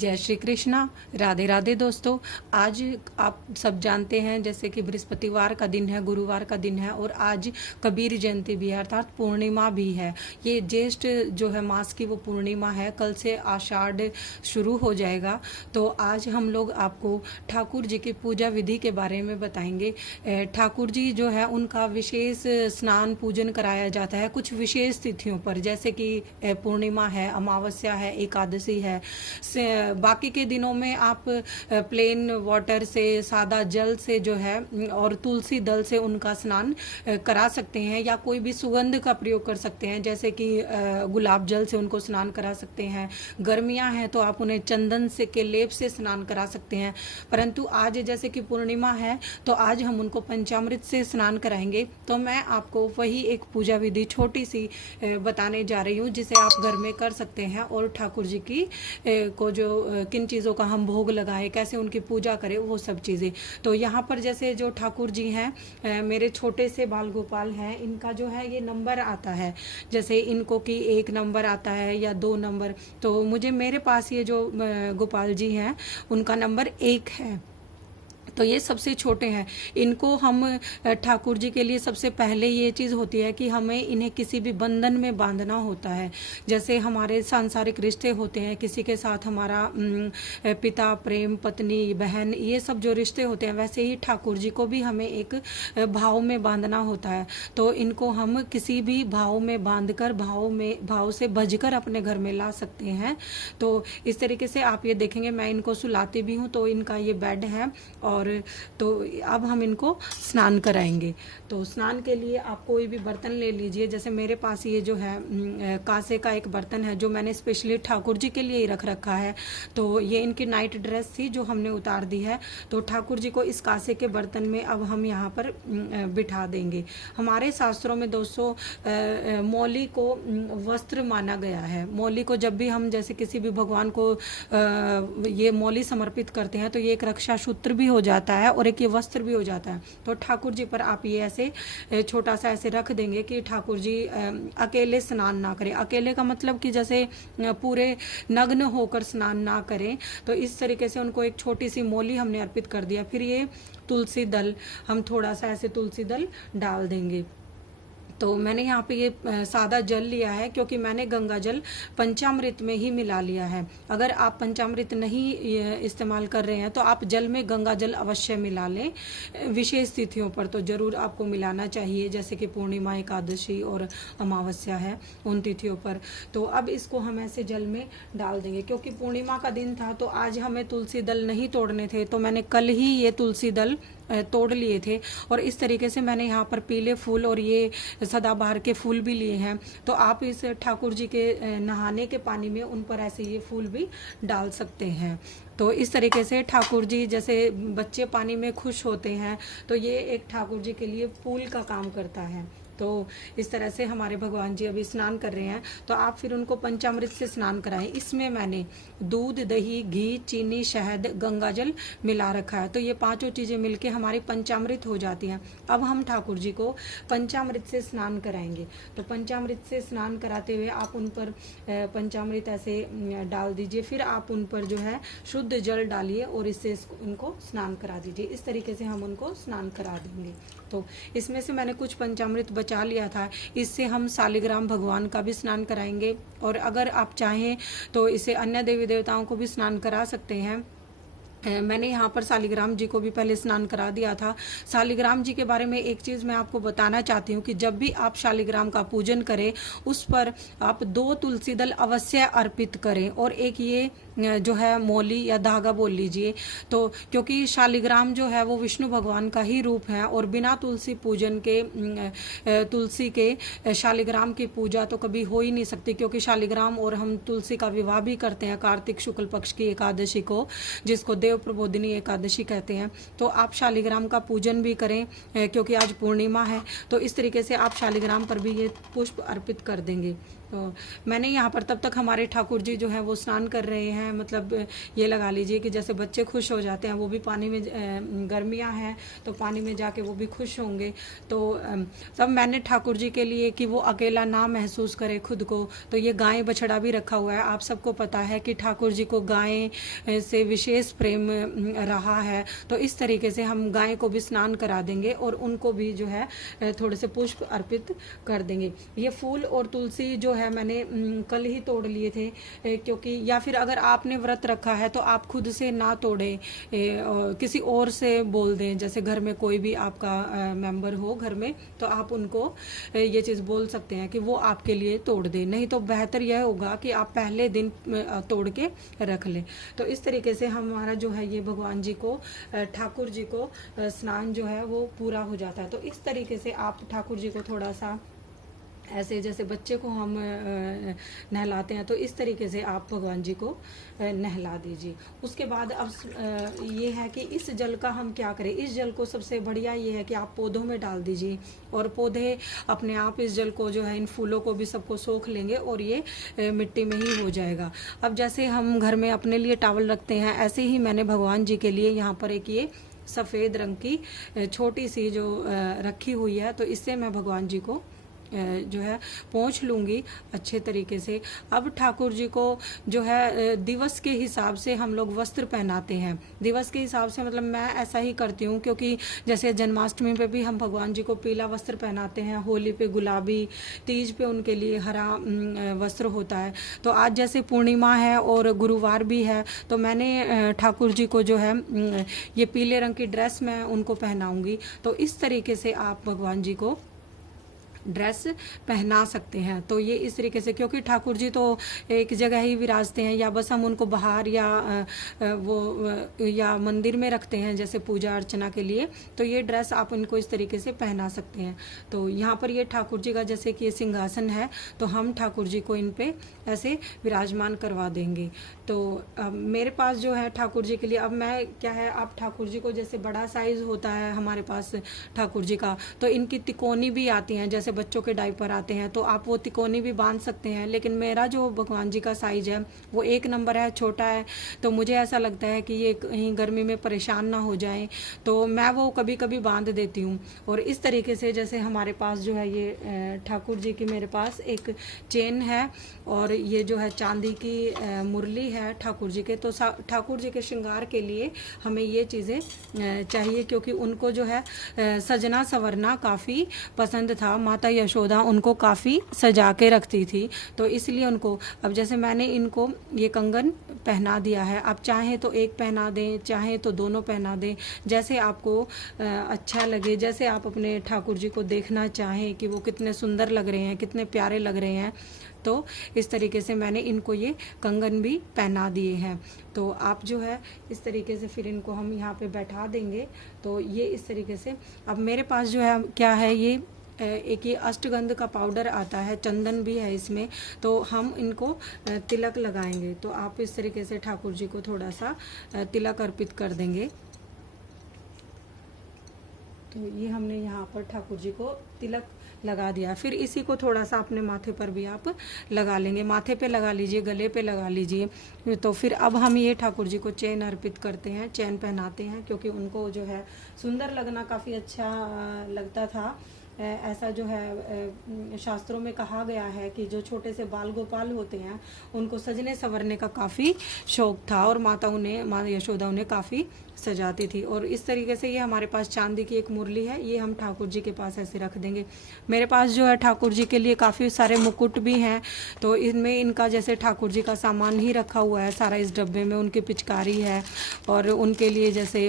जय श्री कृष्णा। राधे राधे दोस्तों। आज आप सब जानते हैं जैसे कि बृहस्पतिवार का दिन है, गुरुवार का दिन है और आज कबीर जयंती भी है अर्थात पूर्णिमा भी है। ये ज्येष्ठ जो है मास की वो पूर्णिमा है। कल से आषाढ़ शुरू हो जाएगा। तो आज हम लोग आपको ठाकुर जी की पूजा विधि के बारे में बताएंगे। ठाकुर जी जो है उनका विशेष स्नान पूजन कराया जाता है कुछ विशेष तिथियों पर, जैसे कि पूर्णिमा है, अमावस्या है, एकादशी है। बाकी के दिनों में आप प्लेन वाटर से, सादा जल से जो है और तुलसी दल से उनका स्नान करा सकते हैं, या कोई भी सुगंध का प्रयोग कर सकते हैं, जैसे कि गुलाब जल से उनको स्नान करा सकते हैं। गर्मियां हैं तो आप उन्हें चंदन से के लेप से स्नान करा सकते हैं। परंतु आज जैसे कि पूर्णिमा है तो आज हम उनको पंचामृत से स्नान कराएंगे। तो मैं आपको वही एक पूजा विधि छोटी सी बताने जा रही हूँ जिसे आप घर में कर सकते हैं और ठाकुर जी की को जो किन चीज़ों का हम भोग लगाए, कैसे उनकी पूजा करें, वो सब चीज़ें। तो यहाँ पर जैसे जो ठाकुर जी हैं, मेरे छोटे से बाल गोपाल हैं, इनका जो है ये नंबर आता है, जैसे इनको कि 1 नंबर आता है या 2 नंबर। तो मुझे मेरे पास ये जो गोपाल जी हैं उनका नंबर 1 है। तो ये सबसे छोटे हैं। इनको हम ठाकुर जी के लिए सबसे पहले ये चीज़ होती है कि हमें इन्हें किसी भी बंधन में बांधना होता है। जैसे हमारे सांसारिक रिश्ते होते हैं, किसी के साथ हमारा पिता, प्रेम, पत्नी, बहन, ये सब जो रिश्ते होते हैं, वैसे ही ठाकुर जी को भी हमें एक भाव में बांधना होता है। तो इनको हम किसी भी भाव में बांधकर भाव से भजकर अपने घर में ला सकते हैं। तो इस तरीके से आप ये देखेंगे, मैं इनको सुलाती भी हूँ। तो इनका ये बेड है और तो अब हम इनको स्नान कराएंगे। तो स्नान के लिए आप कोई भी बर्तन ले लीजिए। जैसे मेरे पास ये जो है कांसे का एक बर्तन है जो मैंने स्पेशली ठाकुर जी के लिए ही रख रखा है। तो ये इनकी नाइट ड्रेस थी जो हमने उतार दी है। तो ठाकुर जी को इस कांसे के बर्तन में अब हम यहाँ पर बिठा देंगे। हमारे शास्त्रों में दोस्तों मौली को वस्त्र माना गया है। मौली को जब भी हम जैसे किसी भी भगवान को ये मौली समर्पित करते हैं तो ये एक रक्षा सूत्र भी हो जाता है और एक ये वस्त्र भी हो जाता है। तो ठाकुर जी पर आप ये ऐसे छोटा सा ऐसे रख देंगे कि ठाकुर जी अकेले स्नान ना करें। अकेले का मतलब कि जैसे पूरे नग्न होकर स्नान ना करें। तो इस तरीके से उनको एक छोटी सी मौली हमने अर्पित कर दिया। फिर ये तुलसी दल, हम थोड़ा सा ऐसे तुलसी दल डाल देंगे। तो मैंने यहाँ पे ये सादा जल लिया है क्योंकि मैंने गंगा जल पंचामृत में ही मिला लिया है। अगर आप पंचामृत नहीं इस्तेमाल कर रहे हैं तो आप जल में गंगा जल अवश्य मिला लें। विशेष तिथियों पर तो ज़रूर आपको मिलाना चाहिए, जैसे कि पूर्णिमा, एकादशी और अमावस्या है, उन तिथियों पर। तो अब इसको हम ऐसे जल में डाल देंगे। क्योंकि पूर्णिमा का दिन था तो आज हमें तुलसी दल नहीं तोड़ने थे, तो मैंने कल ही ये तुलसी दल तोड़ लिए थे। और इस तरीके से मैंने यहाँ पर पीले फूल और ये सदाबहार के फूल भी लिए हैं। तो आप इस ठाकुर जी के नहाने के पानी में उन पर ऐसे ये फूल भी डाल सकते हैं। तो इस तरीके से ठाकुर जी, जैसे बच्चे पानी में खुश होते हैं, तो ये एक ठाकुर जी के लिए फूल का काम करता है। तो इस तरह से हमारे भगवान जी अभी स्नान कर रहे हैं। तो आप फिर उनको पंचामृत से स्नान कराएं। इसमें मैंने दूध, दही, घी, चीनी, शहद, गंगाजल मिला रखा है। तो ये 5 चीज़ें मिलके हमारी पंचामृत हो जाती हैं। अब हम ठाकुर जी को पंचामृत से स्नान कराएंगे। तो पंचामृत से स्नान कराते हुए आप उन पर पंचामृत ऐसे डाल दीजिए। फिर आप उन पर जो है शुद्ध जल डालिए और इससे उनको स्नान करा दीजिए। इस तरीके से हम उनको स्नान करा देंगे। तो इसमें से मैंने कुछ पंचामृत बचा लिया था, इससे हम शालिग्राम भगवान का भी स्नान कराएंगे। और अगर आप चाहें तो इसे अन्य देवी देवताओं को भी स्नान करा सकते हैं। मैंने यहाँ पर शालिग्राम जी को भी पहले स्नान करा दिया था। शालिग्राम जी के बारे में एक चीज़ मैं आपको बताना चाहती हूँ कि जब भी आप शालिग्राम का पूजन करें उस पर आप 2 तुलसी दल अवश्य अर्पित करें और एक ये जो है मौली या धागा बोल लीजिए। तो क्योंकि शालिग्राम जो है वो विष्णु भगवान का ही रूप है और बिना तुलसी पूजन के, तुलसी के शालिग्राम की पूजा तो कभी हो ही नहीं सकती। क्योंकि शालिग्राम और हम तुलसी का विवाह भी करते हैं कार्तिक शुक्ल पक्ष की एकादशी को, जिसको देव प्रबोधिनी एकादशी कहते हैं। तो आप शालिग्राम का पूजन भी करें क्योंकि आज पूर्णिमा है। तो इस तरीके से आप शालिग्राम पर भी ये पुष्प अर्पित कर देंगे। तो मैंने यहाँ पर तब तक हमारे ठाकुर जी जो हैं वो स्नान कर रहे हैं, मतलब ये लगा लीजिए कि जैसे बच्चे खुश हो जाते हैं, वो भी पानी में, गर्मियाँ हैं तो पानी में जाके वो भी खुश होंगे। तो तब मैंने ठाकुर जी के लिए कि वो अकेला ना महसूस करे खुद को, तो ये गाय बछड़ा भी रखा हुआ है। आप सबको पता है कि ठाकुर जी को गाय से विशेष प्रेम रहा है, तो इस तरीके से हम गाय को भी स्नान करा देंगे और उनको भी जो है थोड़े से पुष्प अर्पित कर देंगे। ये फूल और तुलसी जो है मैंने कल ही तोड़ लिए थे, क्योंकि या फिर अगर आपने व्रत रखा है तो आप खुद से ना तोड़ें, किसी और से बोल दें, जैसे घर में कोई भी आपका मेंबर हो घर में, तो आप उनको ये चीज़ बोल सकते हैं कि वो आपके लिए तोड़ दें। नहीं तो बेहतर यह होगा कि आप पहले दिन तोड़ के रख लें। तो इस तरीके से हमारा जो है ये भगवान जी को, ठाकुर जी को स्नान जो है वो पूरा हो जाता है। तो इस तरीके से आप ठाकुर जी को थोड़ा सा ऐसे, जैसे बच्चे को हम नहलाते हैं, तो इस तरीके से आप भगवान जी को नहला दीजिए। उसके बाद अब ये है कि इस जल का हम क्या करें। इस जल को सबसे बढ़िया ये है कि आप पौधों में डाल दीजिए, और पौधे अपने आप इस जल को जो है, इन फूलों को भी सबको सोख लेंगे और ये मिट्टी में ही हो जाएगा। अब जैसे हम घर में अपने लिए टॉवल रखते हैं, ऐसे ही मैंने भगवान जी के लिए यहाँ पर एक ये सफ़ेद रंग की छोटी सी जो रखी हुई है, तो इससे मैं भगवान जी को जो है पोंछ लूँगी अच्छे तरीके से। अब ठाकुर जी को जो है दिवस के हिसाब से हम लोग वस्त्र पहनाते हैं। दिवस के हिसाब से मतलब मैं ऐसा ही करती हूँ, क्योंकि जैसे जन्माष्टमी पे भी हम भगवान जी को पीला वस्त्र पहनाते हैं, होली पे गुलाबी, तीज पे उनके लिए हरा वस्त्र होता है। तो आज जैसे पूर्णिमा है और गुरुवार भी है, तो मैंने ठाकुर जी को जो है ये पीले रंग की ड्रेस मैं उनको पहनाऊँगी। तो इस तरीके से आप भगवान जी को ड्रेस पहना सकते हैं। तो ये इस तरीके से, क्योंकि ठाकुर जी तो एक जगह ही विराजते हैं, या बस हम उनको बाहर या मंदिर में रखते हैं जैसे पूजा अर्चना के लिए, तो ये ड्रेस आप इनको इस तरीके से पहना सकते हैं। तो यहाँ पर ये ठाकुर जी का जैसे कि ये सिंहासन है, तो हम ठाकुर जी को इन पे ऐसे विराजमान करवा देंगे। तो मेरे पास जो है ठाकुर जी के लिए, अब मैं क्या है, आप ठाकुर जी को जैसे बड़ा साइज होता है हमारे पास ठाकुर जी का, तो इनकी तिकोनी भी आती हैं, जैसे बच्चों के डायपर आते हैं, तो आप वो तिकोनी भी बांध सकते हैं। लेकिन मेरा जो भगवान जी का साइज है वो 1 नंबर है, छोटा है, तो मुझे ऐसा लगता है कि ये कहीं गर्मी में परेशान ना हो जाएं, तो मैं वो कभी कभी बांध देती हूँ। और इस तरीके से जैसे हमारे पास जो है ये ठाकुर जी की मेरे पास एक चेन है, और ये जो है चांदी की मुरली है ठाकुर जी के। तो ठाकुर जी के श्रृंगार के लिए हमें ये चीज़ें चाहिए, क्योंकि उनको जो है सजना संवरना काफ़ी पसंद था। माता यशोदा उनको काफ़ी सजा के रखती थी, तो इसलिए उनको, अब जैसे मैंने इनको ये कंगन पहना दिया है, आप चाहें तो एक पहना दें, चाहें तो दोनों पहना दें, जैसे आपको अच्छा लगे, जैसे आप अपने ठाकुर जी को देखना चाहें कि वो कितने सुंदर लग रहे हैं, कितने प्यारे लग रहे हैं। तो इस तरीके से मैंने इनको ये कंगन भी पहना दिए हैं। तो आप जो है इस तरीके से फिर इनको हम यहाँ पे बैठा देंगे। तो ये इस तरीके से, अब मेरे पास जो है क्या है, ये एक ये अष्टगंध का पाउडर आता है, चंदन भी है इसमें, तो हम इनको तिलक लगाएंगे। तो आप इस तरीके से ठाकुर जी को थोड़ा सा तिलक अर्पित कर देंगे। तो ये हमने यहाँ पर ठाकुर जी को तिलक लगा दिया। फिर इसी को थोड़ा सा अपने माथे पर भी आप लगा लेंगे, माथे पे लगा लीजिए, गले पे लगा लीजिए। तो फिर अब हम ये ठाकुर जी को चैन अर्पित करते हैं, चैन पहनाते हैं, क्योंकि उनको जो है सुंदर लगना काफ़ी अच्छा लगता था। ऐसा जो है शास्त्रों में कहा गया है कि जो छोटे से बाल गोपाल होते हैं उनको सजने संवरने का काफ़ी शौक था, और माता यशोदा उन्हें काफ़ी सजाती थी। और इस तरीके से ये हमारे पास चांदी की एक मुरली है, ये हम ठाकुर जी के पास ऐसे रख देंगे। मेरे पास जो है ठाकुर जी के लिए काफ़ी सारे मुकुट भी हैं, तो इनमें इनका जैसे ठाकुर जी का सामान ही रखा हुआ है सारा इस डब्बे में। उनकी पिचकारी है, और उनके लिए जैसे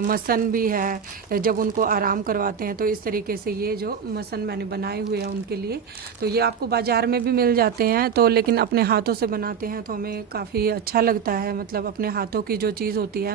मसन भी है, जब उनको आराम करवाते हैं, तो इस तरीके से ये जो मसन मैंने बनाए हुए हैं उनके लिए, तो ये आपको बाज़ार में भी मिल जाते हैं। तो लेकिन अपने हाथों से बनाते हैं तो हमें काफ़ी अच्छा लगता है, मतलब अपने हाथों की जो चीज़ होती है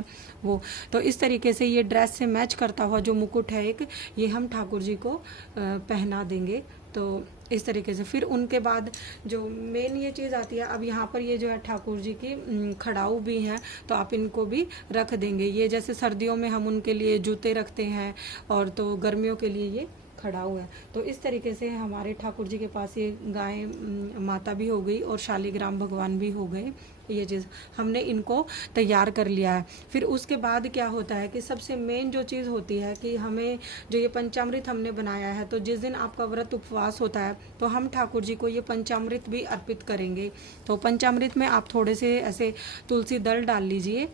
वो। तो इस तरीके से ये ड्रेस से मैच करता हुआ जो मुकुट है एक, ये हम ठाकुर जी को पहना देंगे। तो इस तरीके से फिर उनके बाद जो मेन ये चीज़ आती है, अब यहाँ पर ये जो है ठाकुर जी की खड़ाऊ भी हैं, तो आप इनको भी रख देंगे। ये जैसे सर्दियों में हम उनके लिए जूते रखते हैं, और तो गर्मियों के लिए ये खड़ा हुआ है। तो इस तरीके से हमारे ठाकुर जी के पास ये गाय माता भी हो गई और शालिग्राम भगवान भी हो गए। ये चीज़ हमने इनको तैयार कर लिया है। फिर उसके बाद क्या होता है कि सबसे मेन जो चीज़ होती है कि हमें जो ये पंचामृत हमने बनाया है, तो जिस दिन आपका व्रत उपवास होता है तो हम ठाकुर जी को ये पंचामृत भी अर्पित करेंगे। तो पंचामृत में आप थोड़े से ऐसे तुलसी दल डाल लीजिए।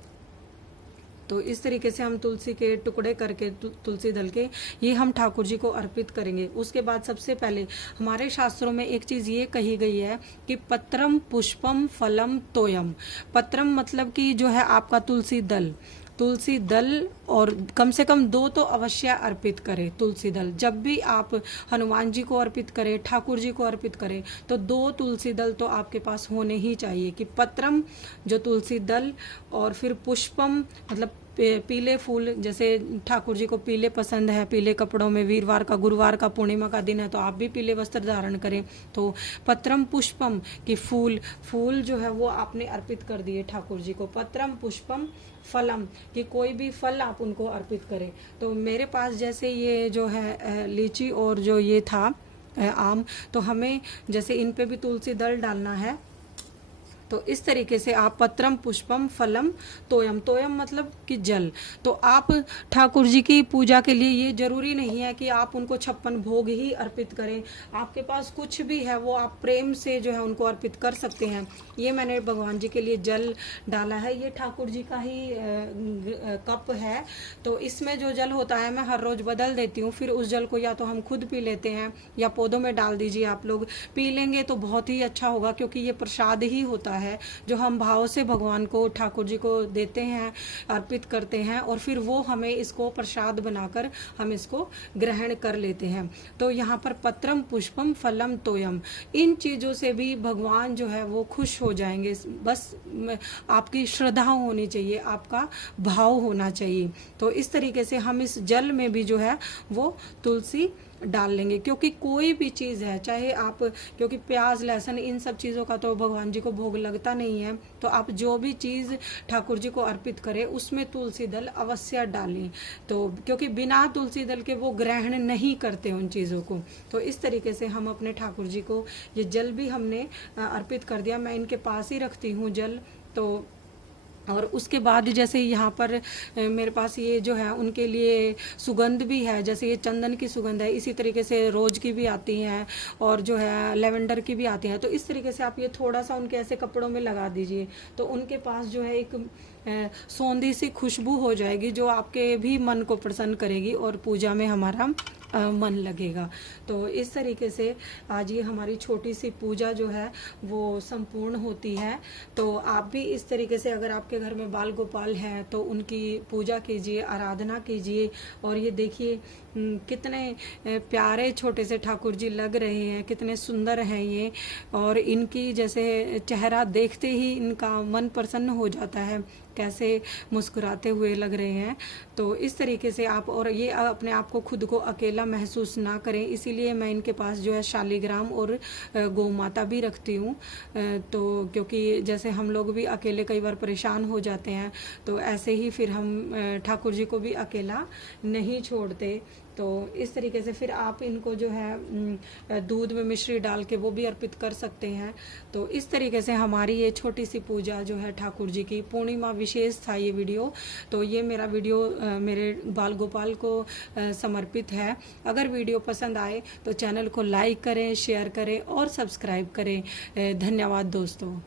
तो इस तरीके से हम तुलसी के टुकड़े करके तुलसी दल के ये हम ठाकुर जी को अर्पित करेंगे। उसके बाद सबसे पहले हमारे शास्त्रों में एक चीज़ ये कही गई है कि पत्रम पुष्पम फलम तोयम। पत्रम मतलब कि जो है आपका तुलसी दल और कम से कम 2 तो अवश्य अर्पित करें। तुलसी दल जब भी आप हनुमान जी को अर्पित करें, ठाकुर जी को अर्पित करें, तो 2 तुलसी दल तो आपके पास होने ही चाहिए। कि पत्रम जो तुलसी दल, और फिर पुष्पम मतलब पीले फूल, जैसे ठाकुर जी को पीले पसंद है, पीले कपड़ों में वीरवार का गुरुवार का पूर्णिमा का दिन है तो आप भी पीले वस्त्र धारण करें। तो पत्रम पुष्पम की फूल जो है वो आपने अर्पित कर दिए ठाकुर जी को। पत्रम पुष्पम फलम कि कोई भी फल आप उनको अर्पित करें। तो मेरे पास जैसे ये जो है लीची और जो ये था आम, तो हमें जैसे इन पे भी तुलसी दल डालना है। तो इस तरीके से आप पत्रम पुष्पम फलम तोयम, तोयम मतलब कि जल। तो आप ठाकुर जी की पूजा के लिए ये जरूरी नहीं है कि आप उनको 56 भोग ही अर्पित करें। आपके पास कुछ भी है वो आप प्रेम से जो है उनको अर्पित कर सकते हैं। ये मैंने भगवान जी के लिए जल डाला है, ये ठाकुर जी का ही कप है। तो इसमें जो जल होता है मैं हर रोज बदल देती हूँ। फिर उस जल को या तो हम खुद पी लेते हैं या पौधों में डाल दीजिए। आप लोग पी लेंगे तो बहुत ही अच्छा होगा, क्योंकि ये प्रसाद ही होता है जो हम भाव से भगवान को, ठाकुर जी को देते हैं, अर्पित करते हैं, और फिर वो हमें इसको प्रसाद बनाकर हम इसको ग्रहण कर लेते हैं। तो यहाँ पर पत्रम पुष्पम फलम तोयम, इन चीज़ों से भी भगवान जो है वो खुश हो जाएंगे। बस आपकी श्रद्धा होनी चाहिए, आपका भाव होना चाहिए। तो इस तरीके से हम इस जल में भी जो है वो तुलसी डाल लेंगे। क्योंकि कोई भी चीज़ है, चाहे आप, क्योंकि प्याज लहसुन इन सब चीज़ों का तो भगवान जी को भोग लगता नहीं है, तो आप जो भी चीज़ ठाकुर जी को अर्पित करें उसमें तुलसी दल अवश्य डालें। तो क्योंकि बिना तुलसी दल के वो ग्रहण नहीं करते उन चीज़ों को। तो इस तरीके से हम अपने ठाकुर जी को ये जल भी हमने अर्पित कर दिया। मैं इनके पास ही रखती हूँ जल। तो और उसके बाद जैसे यहाँ पर मेरे पास ये जो है उनके लिए सुगंध भी है, जैसे ये चंदन की सुगंध है, इसी तरीके से रोज की भी आती हैं और जो है लेवेंडर की भी आती हैं। तो इस तरीके से आप ये थोड़ा सा उनके ऐसे कपड़ों में लगा दीजिए, तो उनके पास जो है एक सौंधी सी खुशबू हो जाएगी जो आपके भी मन को प्रसन्न करेगी और पूजा में हमारा मन लगेगा। तो इस तरीके से आज ये हमारी छोटी सी पूजा जो है वो संपूर्ण होती है। तो आप भी इस तरीके से, अगर आपके घर में बाल गोपाल हैं तो उनकी पूजा कीजिए, आराधना कीजिए। और ये देखिए कितने प्यारे छोटे से ठाकुर जी लग रहे हैं, कितने सुंदर हैं ये। और इनकी जैसे चेहरा देखते ही इनका मन प्रसन्न हो जाता है, कैसे मुस्कुराते हुए लग रहे हैं। तो इस तरीके से आप, और ये अपने आप को खुद को अकेला महसूस ना करें, इसीलिए मैं इनके पास जो है शालिग्राम और गौ माता भी रखती हूँ। तो क्योंकि जैसे हम लोग भी अकेले कई बार परेशान हो जाते हैं, तो ऐसे ही फिर हम ठाकुर जी को भी अकेला नहीं छोड़ते। तो इस तरीके से फिर आप इनको जो है दूध में मिश्री डाल के वो भी अर्पित कर सकते हैं। तो इस तरीके से हमारी ये छोटी सी पूजा जो है ठाकुर जी की, पूर्णिमा विशेष था ये वीडियो। तो ये मेरा वीडियो मेरे बाल गोपाल को समर्पित है। अगर वीडियो पसंद आए तो चैनल को लाइक करें, शेयर करें और सब्सक्राइब करें। धन्यवाद दोस्तों।